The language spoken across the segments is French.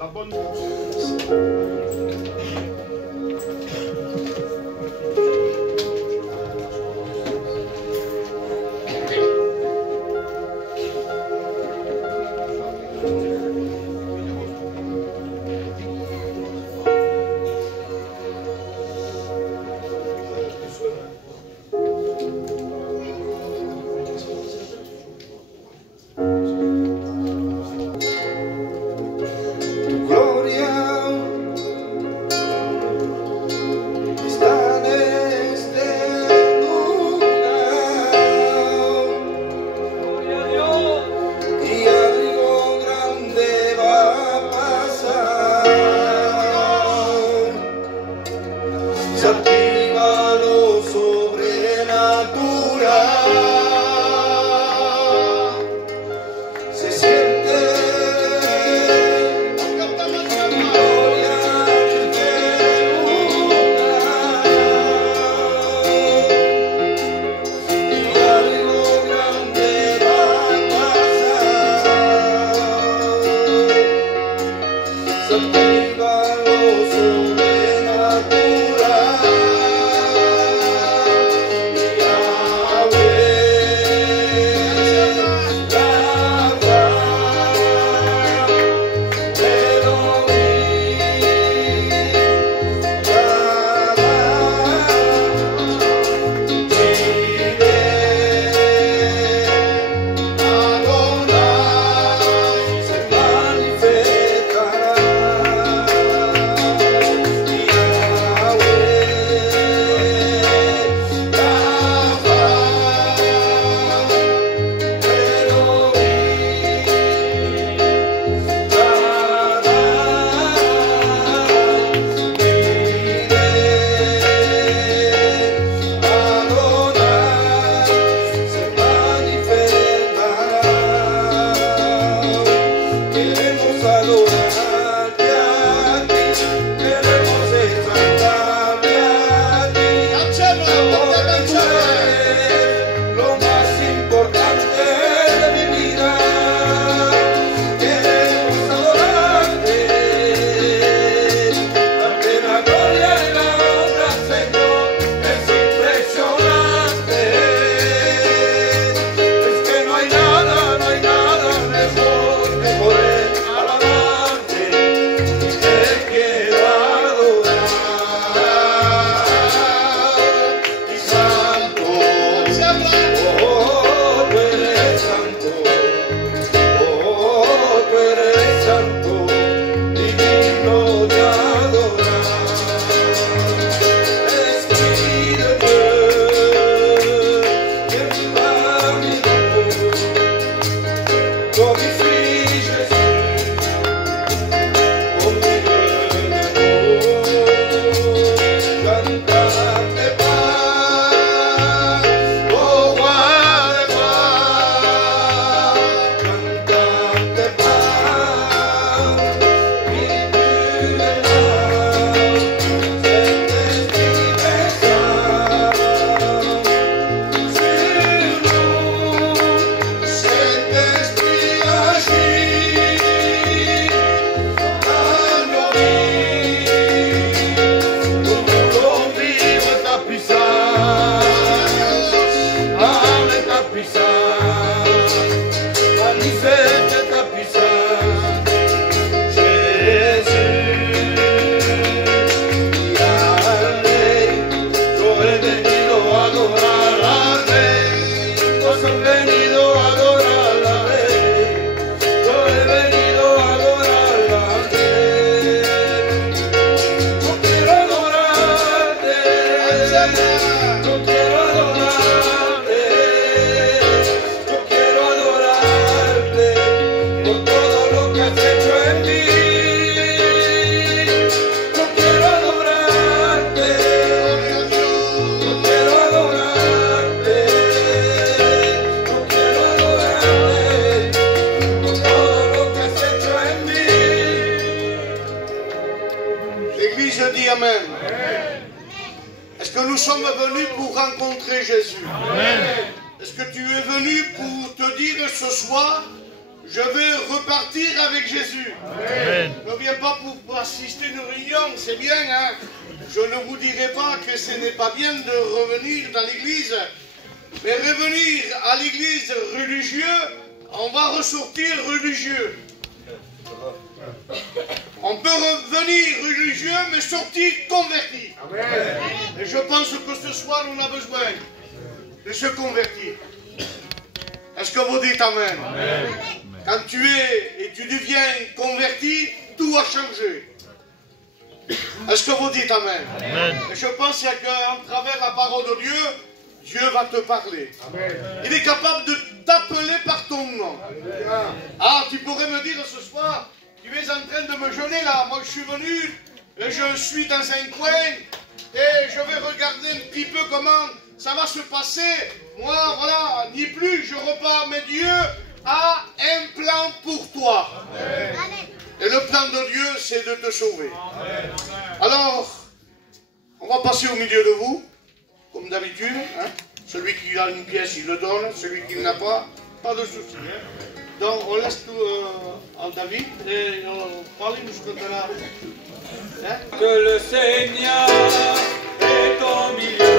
La bonne Amen. Est-ce que nous sommes venus pour rencontrer Jésus? Est-ce que tu es venu pour te dire ce soir, je veux repartir avec Jésus. Amen. Ne viens pas pour assister à une réunion, c'est bien, hein. Je ne vous dirai pas que ce n'est pas bien de revenir dans l'église, mais revenir à l'église religieux, on va ressortir religieux. On peut revenir religieux, mais sortir converti. Amen. Et je pense que ce soir, on a besoin de se convertir. Est-ce que vous dites Amen? Amen. Quand tu es et tu deviens converti, tout a changé. Est-ce que vous dites Amen? Amen. Et je pense qu'à travers la parole de Dieu, Dieu va te parler. Amen. Il est capable de t'appeler par ton nom. Amen. Ah, tu pourrais me dire ce soir, tu es en train de me jeûner là. Moi, je suis venu, et je suis dans un coin, et je vais regarder un petit peu comment ça va se passer. Moi, voilà, ni plus, je repars. Mais Dieu a un plan pour toi. Amen. Et le plan de Dieu, c'est de te sauver. Amen. Alors, on va passer au milieu de vous, comme d'habitude. Hein? Celui qui a une pièce, il le donne. Celui qui n'a pas, pas de souci. Hein? Donc, on laisse tout à David et on parle jusqu'à là. Hein? Que le Seigneur est au milieu.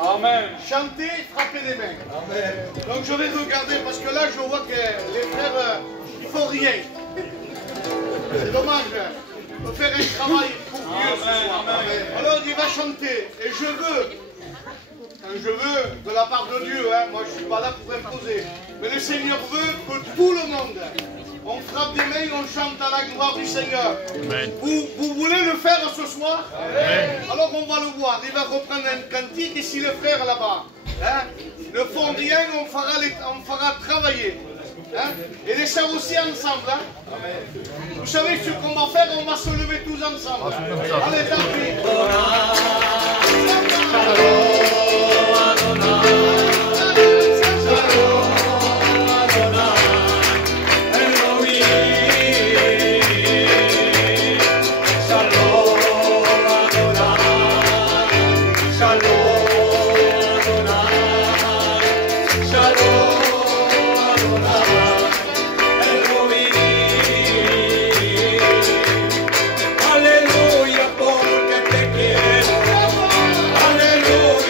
Amen. Chanter, frapper les mains. Amen. Donc je vais regarder parce que là je vois que les frères, ils font rien. C'est dommage. Il faut faire un travail pour Dieu ce soir. Amen. Alors il va chanter. Et je veux, de la part de Dieu, hein, moi je ne suis pas là pour imposer. Mais le Seigneur veut que tout le monde, on frappe des mains, on chante à la gloire du Seigneur. Amen. Vous voulez le faire ce soir? Amen. Alors on va le voir. Il va reprendre un cantique ici le frère là-bas. Hein? Ne font rien, on fera travailler. Hein? Et les sœurs aussi ensemble. Hein? Vous savez ce qu'on va faire? On va se lever tous ensemble. Allez, tant pis. Aleluya, porque te quiero. Aleluya.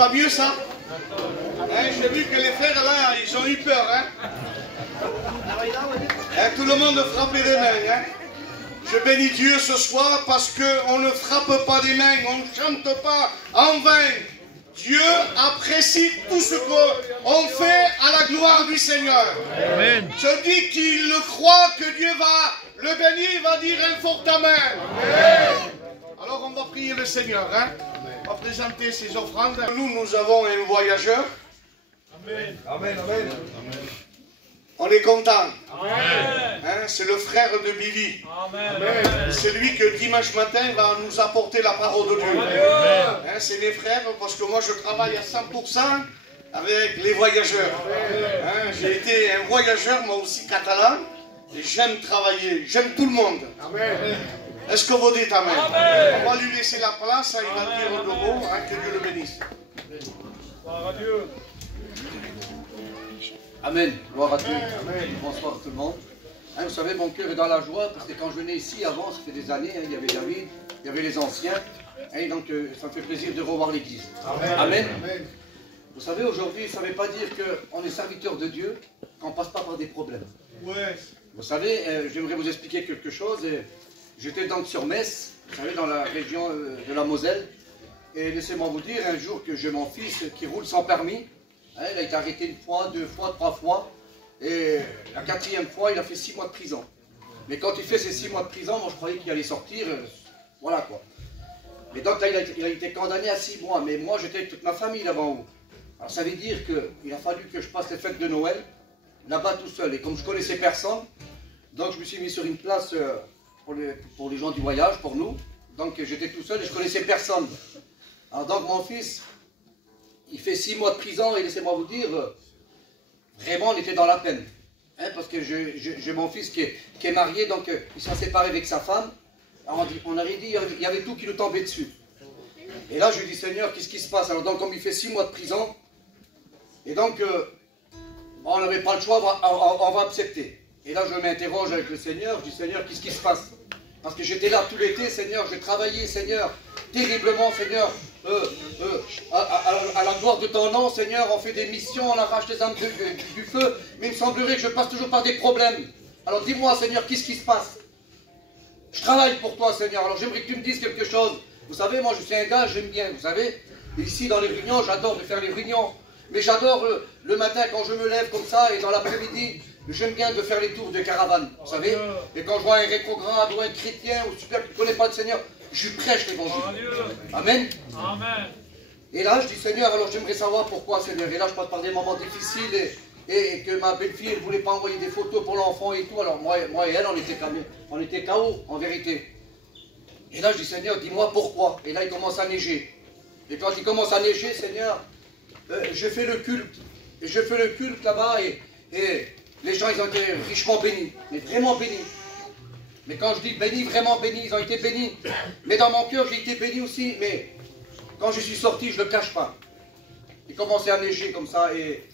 pas mieux ça? Hein, j'ai vu que les frères là, ils ont eu peur. Hein? Hein, tout le monde frappait les mains. Hein? Je bénis Dieu ce soir parce qu'on ne frappe pas des mains, on ne chante pas en vain. Dieu apprécie tout ce qu'on fait à la gloire du Seigneur. Amen. Je dis qu'il le croit, que Dieu va le bénir, il va dire un fort amen. Amen. Alors on va prier le Seigneur. Hein? On va présenter ses offrandes. Nous avons un voyageur. Amen. Amen. Amen. Amen. On est content. Hein, c'est le frère de Billy. C'est lui que dimanche matin va nous apporter la parole de Dieu. Hein, c'est mes frères parce que moi je travaille à 100% avec les voyageurs. Hein, j'ai été un voyageur, moi aussi catalan. Et j'aime travailler, j'aime tout le monde. Est-ce que vous dites amen? On va lui laisser la place, hein, il va dire le mot, hein, que Dieu le bénisse. Gloire à Dieu. Amen, gloire à Dieu. Amen. Bonsoir tout le monde. Hein, vous savez, mon cœur est dans la joie parce que quand je venais ici avant, ça fait des années, hein, il y avait David, il y avait les anciens, et donc ça me fait plaisir de revoir l'église. Amen. Amen. Amen. Vous savez, aujourd'hui, ça ne veut pas dire qu'on est serviteur de Dieu quand on ne passe pas par des problèmes. Ouais. Vous savez, j'aimerais vous expliquer quelque chose. J'étais donc sur Metz, vous savez, dans la région de la Moselle, et laissez-moi vous dire, un jour que j'ai mon fils qui roule sans permis. Il a été arrêté une fois, 2 fois, 3 fois. Et la 4e fois, il a fait 6 mois de prison. Mais quand il fait ces 6 mois de prison, moi je croyais qu'il allait sortir. Voilà quoi. Mais donc là, il a été condamné à 6 mois. Mais moi, j'étais avec toute ma famille là-bas en haut. Alors ça veut dire qu'il a fallu que je passe les fêtes de Noël là-bas tout seul. Et comme je connaissais personne, donc je me suis mis sur une place pour les gens du voyage, pour nous. Donc j'étais tout seul et je connaissais personne. Alors donc mon fils... il fait 6 mois de prison et laissez-moi vous dire, vraiment on était dans la peine. Hein, parce que j'ai mon fils qui est marié, donc il s'est séparé avec sa femme. Alors, on avait dit, il y avait tout qui nous tombait dessus. Et là je lui dis, Seigneur, qu'est-ce qui se passe? Alors donc comme il fait 6 mois de prison, et donc on n'avait pas le choix, on va accepter. Et là je m'interroge avec le Seigneur, je dis, Seigneur, qu'est-ce qui se passe? Parce que j'étais là tout l'été, Seigneur, j'ai travaillé, Seigneur, terriblement, Seigneur. À la gloire de ton nom, Seigneur, on fait des missions, on arrache les âmes du feu, mais il me semblerait que je passe toujours par des problèmes. Alors dis-moi, Seigneur, qu'est-ce qui se passe? Je travaille pour toi, Seigneur, alors j'aimerais que tu me dises quelque chose. Vous savez, moi je suis un gars, j'aime bien, vous savez, ici dans les réunions, j'adore de faire les réunions, mais j'adore le matin quand je me lève comme ça, et dans l'après-midi, j'aime bien de faire les tours de caravane, vous savez, et quand je vois un rétrograde ou un chrétien, ou super qui ne connaît pas le Seigneur, je prêche l'évangile. Amen. Amen. Et là, je dis, Seigneur, alors j'aimerais savoir pourquoi, Seigneur. Et là, je passe par des moments difficiles et que ma belle-fille, elle ne voulait pas envoyer des photos pour l'enfant et tout. Alors moi et elle, on était KO, en vérité. Et là, je dis, Seigneur, dis-moi pourquoi. Et là, il commence à neiger. Et quand il commence à neiger, Seigneur, je fais le culte. Et je fais le culte là-bas et les gens, ils ont été richement bénis. Mais vraiment bénis. Mais quand je dis bénis, vraiment bénis, ils ont été bénis. Mais dans mon cœur, j'ai été béni aussi. Mais quand je suis sorti, je ne le cache pas. Il commençait à neiger comme ça. Et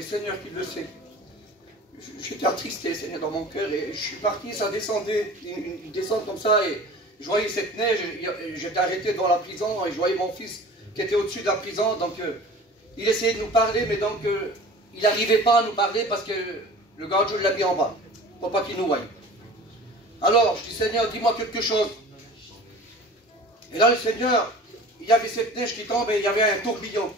Seigneur qui le sait. J'étais attristé, Seigneur, dans mon cœur. Et je suis parti, ça descendait. Une descente comme ça. Et je voyais cette neige. J'étais arrêté devant la prison. Et je voyais mon fils qui était au-dessus de la prison. Donc, il essayait de nous parler. Mais donc, il n'arrivait pas à nous parler parce que le gardien l'a mis en bas. Pour pas qu'il nous voie. Alors, je dis, Seigneur, dis-moi quelque chose. Et là, le Seigneur, il y avait cette neige qui tombe et il y avait un tourbillon.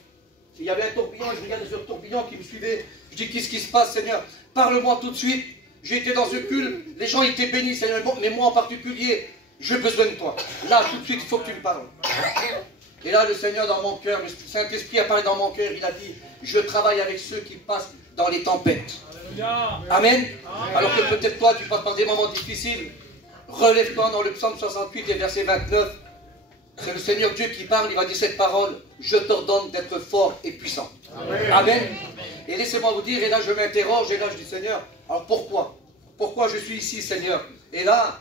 Il y avait un tourbillon, et je regardais ce tourbillon qui me suivait. Je dis, qu'est-ce qui se passe, Seigneur? Parle-moi tout de suite. J'ai été dans ce culte, les gens étaient bénis, Seigneur. Mais moi en particulier, j'ai besoin de toi. Là, tout de suite, il faut que tu me parles. Et là, le Seigneur, dans mon cœur, le Saint-Esprit a parlé dans mon cœur, il a dit, je travaille avec ceux qui passent dans les tempêtes. Amen. Alors que peut-être toi, tu passes par des moments difficiles. Relève-toi dans le psaume 68 et verset 29. C'est le Seigneur Dieu qui parle, il va dire cette parole. Je t'ordonne d'être fort et puissant. Amen. Amen. Et laissez-moi vous dire, et là je m'interroge, et là je dis, Seigneur, alors pourquoi? Pourquoi je suis ici, Seigneur? Et là,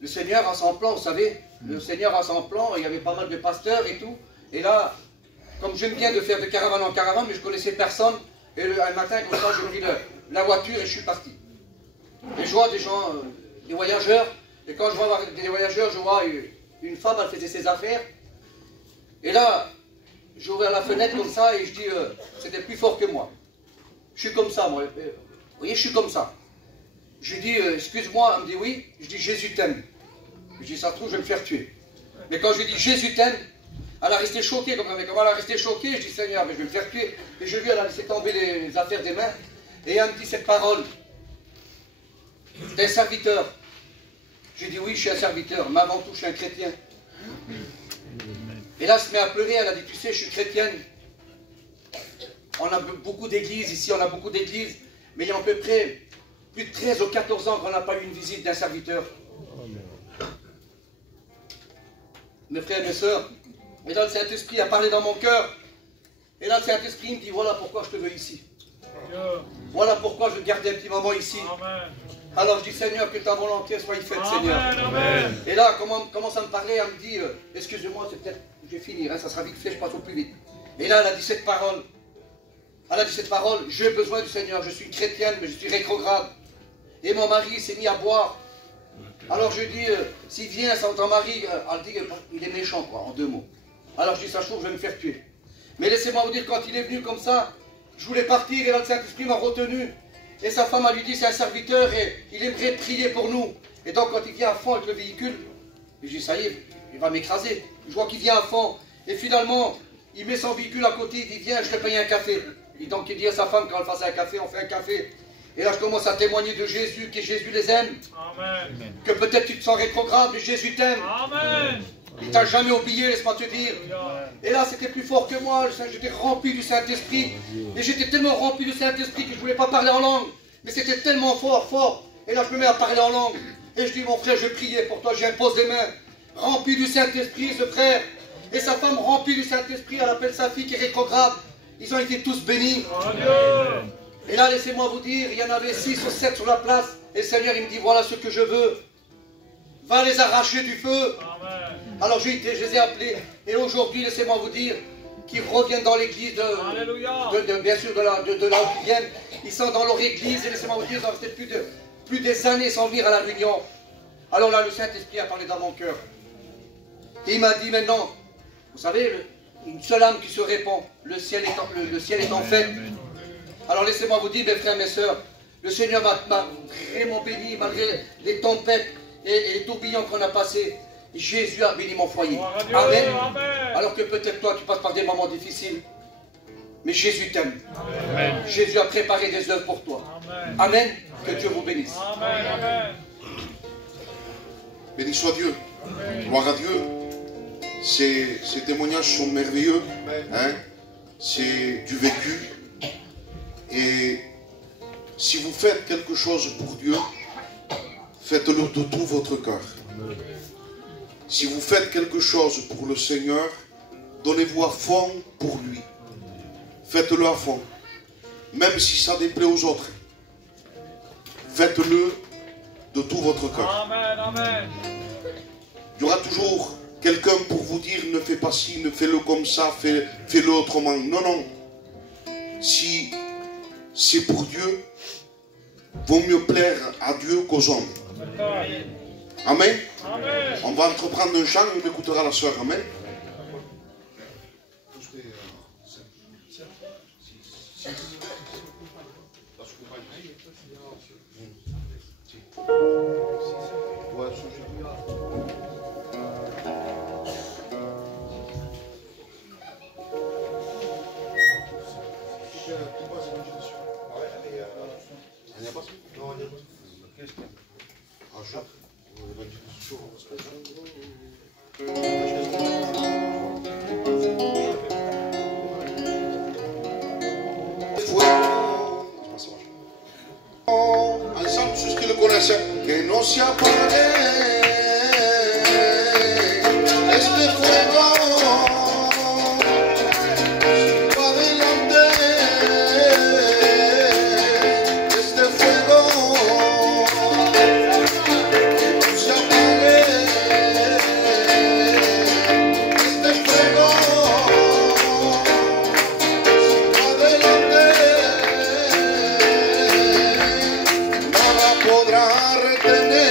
le Seigneur a son plan, vous savez. Le Seigneur a son plan, il y avait pas mal de pasteurs et tout. Et là, comme j'aime bien de faire de caravane en caravane, mais je ne connaissais personne. Et un matin, comme ça, j'ai pris la voiture et je suis parti. Et je vois des gens, des voyageurs. Et quand je vois des voyageurs, je vois une femme, elle faisait ses affaires. Et là, j'ai ouvert la fenêtre comme ça et je dis, c'était plus fort que moi. Je suis comme ça, moi. Vous voyez, je suis comme ça. Je lui dis, excuse-moi, elle me dit oui. Je dis, Jésus t'aime. Je dis, ça se trouve, je vais me faire tuer. Mais quand je lui dis, Jésus t'aime, elle a resté choquée comme ça. Mais comment elle a resté choquée, je dis, Seigneur, mais je vais me faire tuer. Et je lui ai laissé tomber les affaires des mains. Et elle me dit cette parole. T'es un serviteur. J'ai dit, oui, je suis un serviteur, mais avant tout, je suis un chrétien. Et là, elle se met à pleurer, elle a dit, tu sais, je suis chrétienne. On a beaucoup d'églises, ici, on a beaucoup d'églises, mais il y a à peu près plus de 13 ou 14 ans qu'on n'a pas eu une visite d'un serviteur. Mes frères et mes sœurs, et là, le Saint-Esprit a parlé dans mon cœur. Et là, le Saint-Esprit me dit, voilà pourquoi je te veux ici. Voilà pourquoi je garde un petit moment ici. Alors je dis, Seigneur, que ta volonté soit faite, Seigneur. Amen. Et là, commence à me parler, elle me dit, excusez-moi, c'est peut-être, je vais finir, hein, ça sera vite fait, je passe au plus vite. Et là, elle a dit cette parole. Elle a dit cette parole, j'ai besoin du Seigneur, je suis chrétienne, mais je suis rétrograde. Et mon mari s'est mis à boire. Alors je dis, s'il vient sans ton mari, elle dit, il est méchant, quoi, en deux mots. Alors je dis, ça se trouve, je vais me faire tuer. Mais laissez-moi vous dire, quand il est venu comme ça, je voulais partir, et là, le Saint-Esprit m'a retenu. Et sa femme a lui dit, c'est un serviteur, et il aimerait prier pour nous. Et donc, quand il vient à fond avec le véhicule, je dis, ça y est, il va m'écraser. Je vois qu'il vient à fond. Et finalement, il met son véhicule à côté, il dit, viens, je te paye un café. Et donc, il dit à sa femme, quand elle fasse un café, on fait un café. Et là, je commence à témoigner de Jésus, que Jésus les aime. Amen. Que peut-être tu te sens rétrograde, mais Jésus t'aime. Amen. Il t'a jamais oublié, laisse-moi te dire. Et là, c'était plus fort que moi. J'étais rempli du Saint-Esprit. Et j'étais tellement rempli du Saint-Esprit que je ne voulais pas parler en langue. Mais c'était tellement fort, fort. Et là, je me mets à parler en langue. Et je dis, mon frère, je vais prier pour toi. J'impose les mains. Rempli du Saint-Esprit, ce frère. Et sa femme remplie du Saint-Esprit, elle appelle sa fille qui est rétrograde. Ils ont été tous bénis. Et là, laissez-moi vous dire, il y en avait 6 ou 7 sur la place. Et le Seigneur, il me dit, voilà ce que je veux. Va les arracher du feu. Amen. Alors je les ai appelés. Et aujourd'hui, laissez-moi vous dire, qu'ils reviennent dans l'église bien sûr de là où ils viennent. Ils sont dans leur église. Et laissez-moi vous dire, ils ont resté plus des années sans venir à la réunion. Alors là, le Saint-Esprit a parlé dans mon cœur. Et il m'a dit maintenant, vous savez, une seule âme qui se répand. Le ciel est en fête. Alors laissez-moi vous dire, mes frères, mes sœurs, le Seigneur m'a vraiment béni malgré les tempêtes et les tourbillons qu'on a passés. Jésus a béni mon foyer. Amen. Alors que peut-être toi, tu passes par des moments difficiles. Mais Jésus t'aime. Jésus a préparé des œuvres pour toi. Amen. Que Dieu vous bénisse. Amen. Amen. Béni soit Dieu. Gloire à Dieu. Ces témoignages sont merveilleux. Hein? C'est du vécu. Et si vous faites quelque chose pour Dieu, faites-le de tout votre cœur. Si vous faites quelque chose pour le Seigneur, donnez-vous à fond pour lui. Faites-le à fond. Même si ça déplaît aux autres. Faites-le de tout votre cœur. Amen. Amen. Il y aura toujours quelqu'un pour vous dire ne fais pas ci, ne fais-le comme ça, fais-le autrement. Non, non. Si c'est pour Dieu, vaut mieux plaire à Dieu qu'aux hommes. Amen. Amen. On va entreprendre un chant, on écoutera la soeur. Amen. Ensemble, ceux qui le connaissent, que no se apague este fuego, sigo adelante, este fuego, que no se apague este fuego, sigo adelante. Nada podrá retener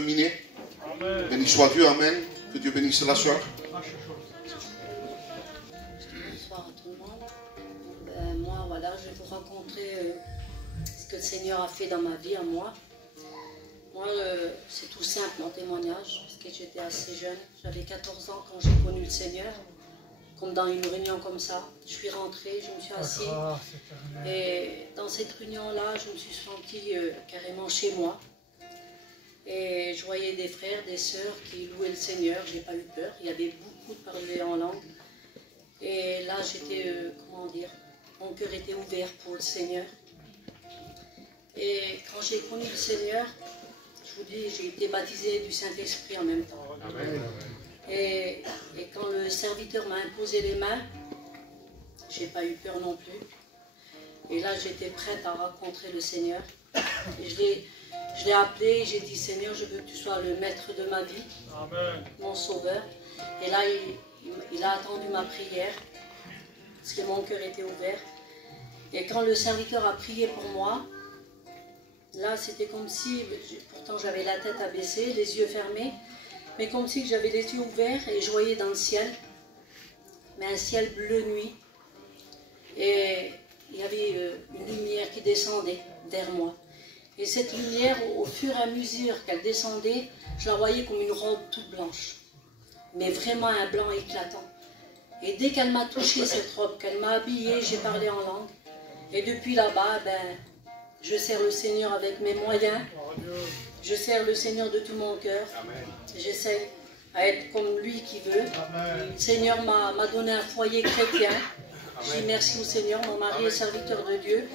miner. Béni soit Dieu, Amen. Que Dieu bénisse la soeur. Bonsoir à tout le monde. Moi, voilà, je vais vous raconter ce que le Seigneur a fait dans ma vie, à moi. Moi, c'est tout simple, mon témoignage, parce que j'étais assez jeune. J'avais 14 ans quand j'ai connu le Seigneur. Comme dans une réunion comme ça. Je suis rentrée, je me suis assise. Et dans cette réunion-là, je me suis sentie carrément chez moi. Et je voyais des frères, des sœurs qui louaient le Seigneur. Je n'ai pas eu peur. Il y avait beaucoup de parler en langue. Et là, j'étais, comment dire, mon cœur était ouvert pour le Seigneur. Et quand j'ai connu le Seigneur, je vous dis, j'ai été baptisée du Saint-Esprit en même temps. Amen. Et quand le serviteur m'a imposé les mains, j'ai pas eu peur non plus. Et là, j'étais prête à rencontrer le Seigneur. Et je l'ai appelé et j'ai dit, Seigneur, je veux que tu sois le maître de ma vie, Amen. Mon sauveur. Et là, il a attendu ma prière, parce que mon cœur était ouvert. Et quand le serviteur a prié pour moi, là, c'était comme si, pourtant j'avais la tête abaissée, les yeux fermés, mais comme si j'avais les yeux ouverts et je voyais dans le ciel, mais un ciel bleu nuit. Et il y avait une lumière qui descendait vers moi. Et cette lumière, au fur et à mesure qu'elle descendait, je la voyais comme une robe toute blanche. Mais vraiment un blanc éclatant. Et dès qu'elle m'a touché cette robe, qu'elle m'a habillée, j'ai parlé en langue. Et depuis là-bas, je sers le Seigneur avec mes moyens. Je sers le Seigneur de tout mon cœur. J'essaie à être comme lui qui veut. Amen. Le Seigneur m'a donné un foyer chrétien. Je dis merci au Seigneur. Mon mari est serviteur de Dieu.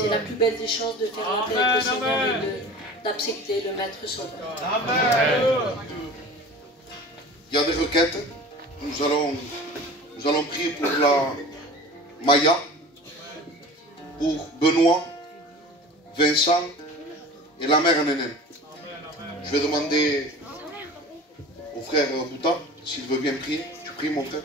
C'est la plus belle des choses de faire la paix avec le Seigneur et d'accepter le Maître Sauveur. Amen. Il y a des requêtes. Nous allons prier pour la Maya, pour Benoît, Vincent et la mère Nénène. Je vais demander au frère Bouta s'il veut bien prier. Tu pries, mon frère.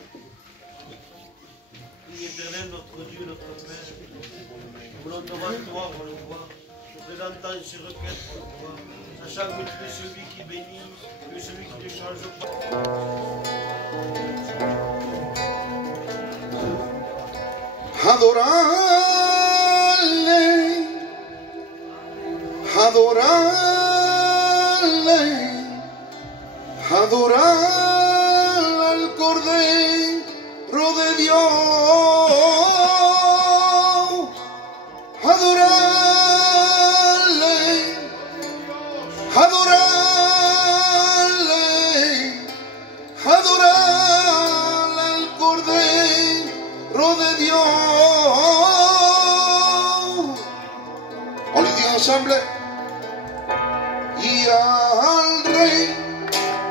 Éternel, notre Dieu, notre Père, nous voulons devant toi, on le voit. Nous présentons ces requêtes pour toi, sachant que tu es celui qui bénit, tu es celui qui ne change pas. Adorarle, adorar al Cordero de Dios, adorar al Cordero de Dios. On le dit ensemble. Y al Rey.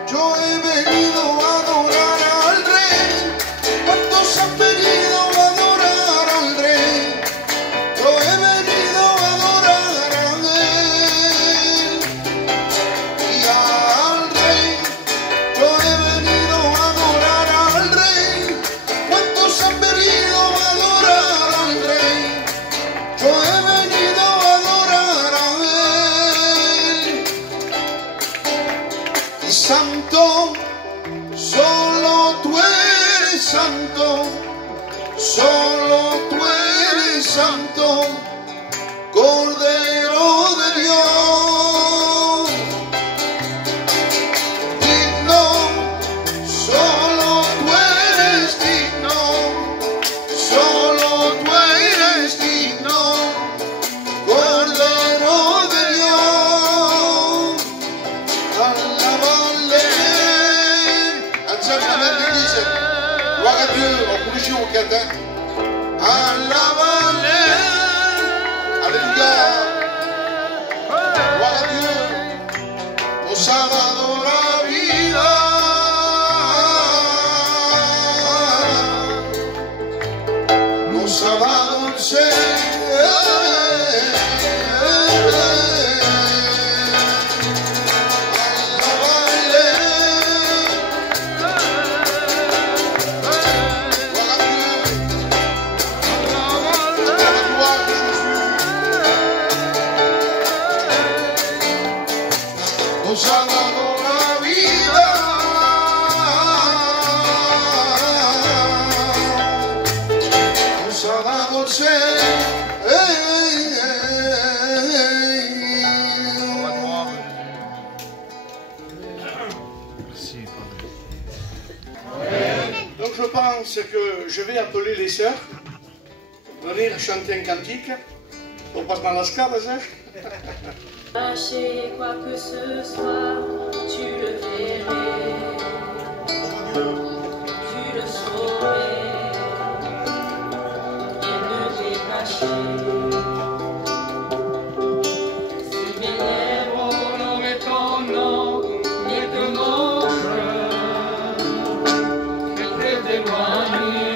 Yo he venido a adorar al Rey. ¿Cuántos han venido a adorar al Rey? Yo he venido a adorar a Él. Y al Rey. Yo he venido a adorar al Rey. ¿Cuántos han venido a adorar al Rey? Yo he venido a adorar a Él. Y santo, solo tú eres santo, solo tú eres santo, Cordero de Dios. Digno, solo tú eres digno, solo tú eres digno, Cordero de Dios. Alabale. Ensemble avec l'église. Gloire à Dieu, on peut jouer au cadre. Alabale. Alléluia. Gloire à Dieu. Nos ha dado la vida. Nos ha dado el Señor. Alabale. Merci, Padre. Donc je pense que je vais appeler les sœurs, venir chanter un cantique, pour pas se malascar, hein. Lâcher quoi que ce soit, tu le verrais, tu le saurais, et ne t'es caché. Si mes lèvres honoraient ton nom, et que mon cœur était éloigné,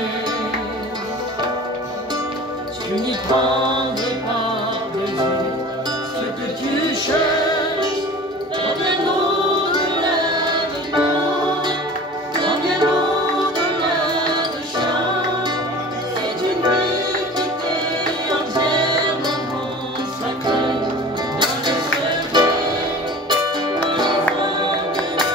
tu n'y prendrais pas plaisir. Ce que tu cherches, dans bien au-delà de mots, dans bien au-delà de chants, c'est une vie qui t'est entièrement sacrée, dans le secret, dans les voies de notre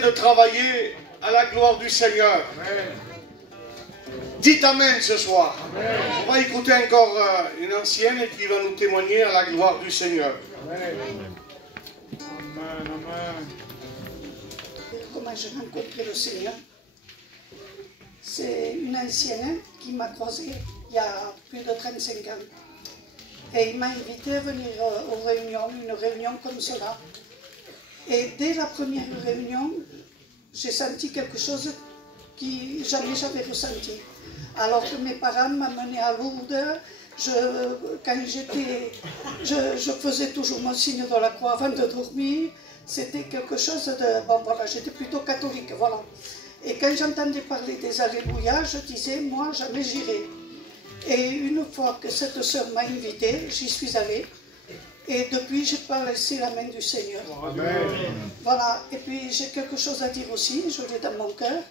De travailler à la gloire du Seigneur. Amen. Dites Amen ce soir. Amen. On va écouter encore une ancienne qui va nous témoigner à la gloire du Seigneur. Amen. Amen. Amen. Comment j'ai rencontré le Seigneur? C'est une ancienne qui m'a croisée il y a plus de 35 ans. Et il m'a invité à venir aux réunions, une réunion comme cela. Et dès la première réunion, j'ai senti quelque chose que jamais j'avais ressenti. Alors que mes parents m'amenaient à Lourdes, quand je faisais toujours mon signe de la croix avant de dormir. C'était quelque chose de... Bon voilà, j'étais plutôt catholique, voilà. Et quand j'entendais parler des Alléluia, je disais, moi jamais j'irai. Et une fois que cette sœur m'a invitée, j'y suis allée. Et depuis, je n'ai pas laissé la main du Seigneur. Amen. Voilà. Et puis, j'ai quelque chose à dire aussi, je l'ai dans mon cœur.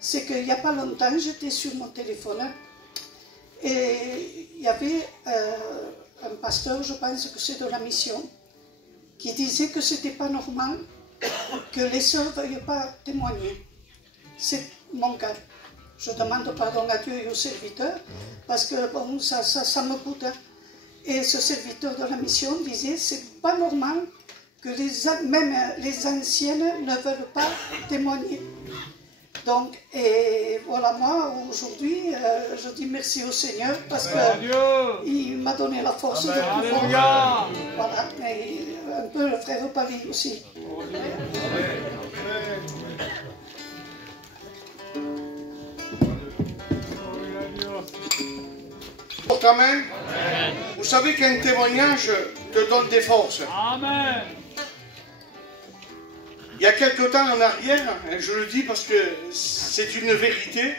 C'est qu'il n'y a pas longtemps, j'étais sur mon téléphone et il y avait un pasteur, je pense que c'est de la mission, qui disait que ce n'était pas normal que les sœurs ne veuillent pas témoigner. C'est mon cas. Je demande pardon à Dieu et aux serviteurs parce que bon, ça me coûte. Et ce serviteur de la mission disait c'est pas normal que même les anciennes ne veulent pas témoigner. Donc, et voilà, moi, aujourd'hui, je dis merci au Seigneur parce qu'il m'a donné la force de pouvoir. Voilà, et un peu le frère Paris aussi. Amen. Vous savez qu'un témoignage te donne des forces. Amen. Il y a quelque temps en arrière, et je le dis parce que c'est une vérité,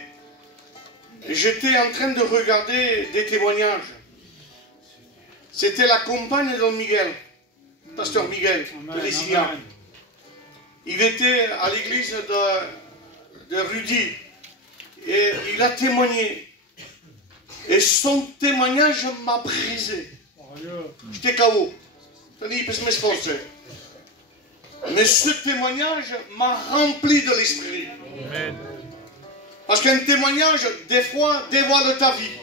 j'étais en train de regarder des témoignages. C'était la compagne de Miguel, pasteur Miguel, de Lessignan. Il était à l'église de Rudy et il a témoigné. Et son témoignage m'a brisé. J'étais KO. Mais ce témoignage m'a rempli de l'esprit. Parce qu'un témoignage, des fois, dévoile ta vie.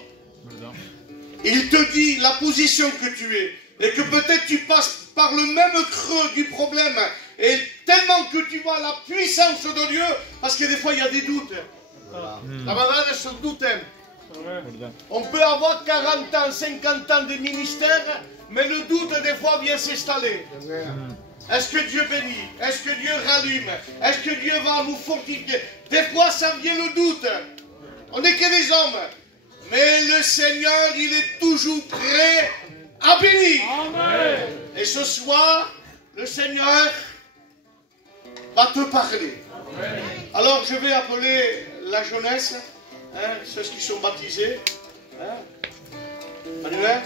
Il te dit la position que tu es. Et que peut-être tu passes par le même creux du problème. Et tellement que tu vois la puissance de Dieu. Parce que des fois, il y a des doutes. La malade se doute. On peut avoir 40 ans, 50 ans de ministère, mais le doute des fois vient s'installer. Est-ce que Dieu bénit? Est-ce que Dieu rallume? Est-ce que Dieu va nous fortifier? Des fois ça vient le doute. On n'est que des hommes. Mais le Seigneur, il est toujours prêt à bénir. Amen. Et ce soir, le Seigneur va te parler. Amen. Alors je vais appeler la jeunesse. Ceux qui sont baptisés. Manuel.